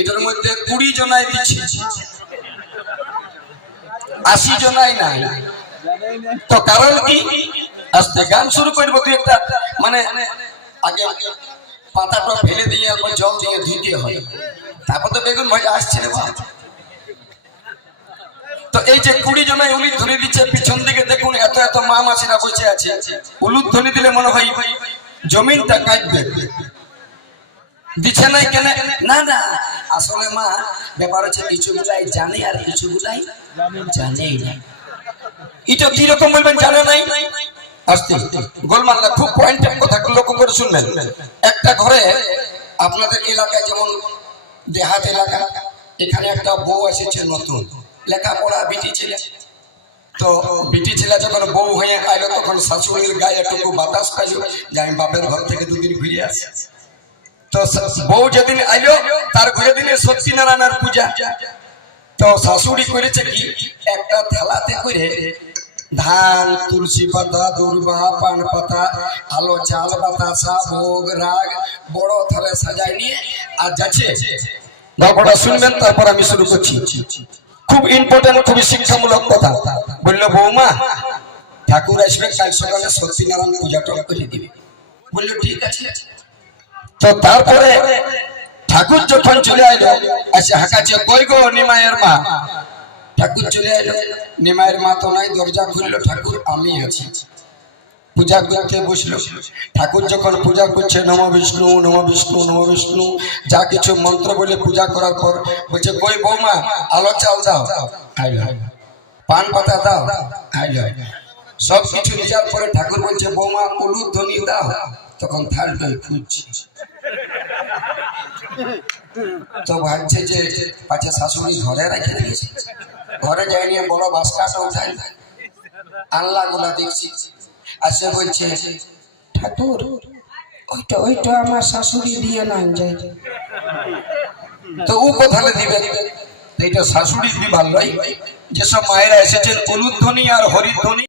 এটার মধ্যে 20 জনাই দিচ্ছি, 80 জনাই নাই। তো কারণ কি? আস্তে গান শুরু করবো তুই একটা, মানে আগে পাতাটা ফেলে দিয়ে জল দিয়ে ধুইতে হয়, তারপর তো বেগুন ভাজা আসছে রে। তো এই যে 20 জনাই উলুদ ধ্বনি দিচ্ছে, পিছন দিকে দেখুন এত এত মা মাসিরা বসে আছে। উলুদ ধ্বনি দিলে মনে হয় জমিনটা কাটবে, দিচ্ছে নাই কেন? না না, আসলে মা ব্যাপার হচ্ছে কিছুগুলাই জানে আর কিছুগুলাই জানেই না। এটা কিরকম বলবেন জানে নাই? আস্তে গোলমাল না, খুব পয়েন্টের কথা লক্ষ্য করে শুনবেন। একটা ঘরে আপনাদের এলাকায় যেমন দেহাত এলাকা, এখানে একটা বউ এসেছে নতুন, লেখাপড়া বিটি ছেলে। তো বিটি ছেলে যখন বউ হয়ে আইলো তখন শাশুড়ির গায়ে একটু বাতাস পাইলো যে আমি বাপের ঘর থেকে দুদিন ঘুরে আসি। তো বউ যেদিন আইলো তার ঘরে দিনে সত্যিনারায়ণের পূজা। তো শাশুড়ি করেছে কি, একটা থালাতে করে ধান, তুলসী পাতা, দুর্বা, পান পাতা, আলো, চাল, বাতাসা, ভোগ, রাগ বড় থালে সাজায় নিয়ে আর যাচ্ছে। গল্পটা শুনবেন, তারপর আমি শুরু করছি। খুব ইম্পর্টেন্ট, খুবই শিক্ষামূলক কথা। বললো বৌমা ঠাকুর আসবে কাল সকালে সত্যিনারায়ণ পূজাটা করে দিবে। বললো ঠিক আছে। তো তারপরে ঠাকুর যখন চলে আইলো, আসে হাঁকাচ্ছে কই গো নিমায়ের মা। ঠাকুর চলে এলো, নিমায়ের মা তো নাই। দরজা খুললো, ঠাকুর আমি আছি। পূজা করতে বসলো। ঠাকুর যখন পূজা করছে নম বিষ্ণু নম বিষ্ণু নম বিষ্ণু যা কিছু মন্ত্র বলে পূজা করার পর বলছে কই বৌমা আলো চাল দাও, আইলো। পান পাতা দাও, আইলো। সব কিছু দেওয়ার পরে ঠাকুর বলছে বৌমা উলুদ ধ্বনি দাও। তখন থালটা খুঁজছে, তো ভাবছে যে পাছে শাশুড়ি ঘরে রেখে দিয়েছে। ঘরে যাই নিয়ে বড় বাসকাটা উঠাই আনলা গুলা দেখছি। আর সে বলছে ঠাকুর ওইটা আমার শাশুড়ি দিয়ে না যাই। তো ও কোথালে দিবে? এইটা শাশুড়ি দিবার লয়। যেসব মায়েরা এসেছেন উলুদ ধ্বনি আর হরিধ্বনি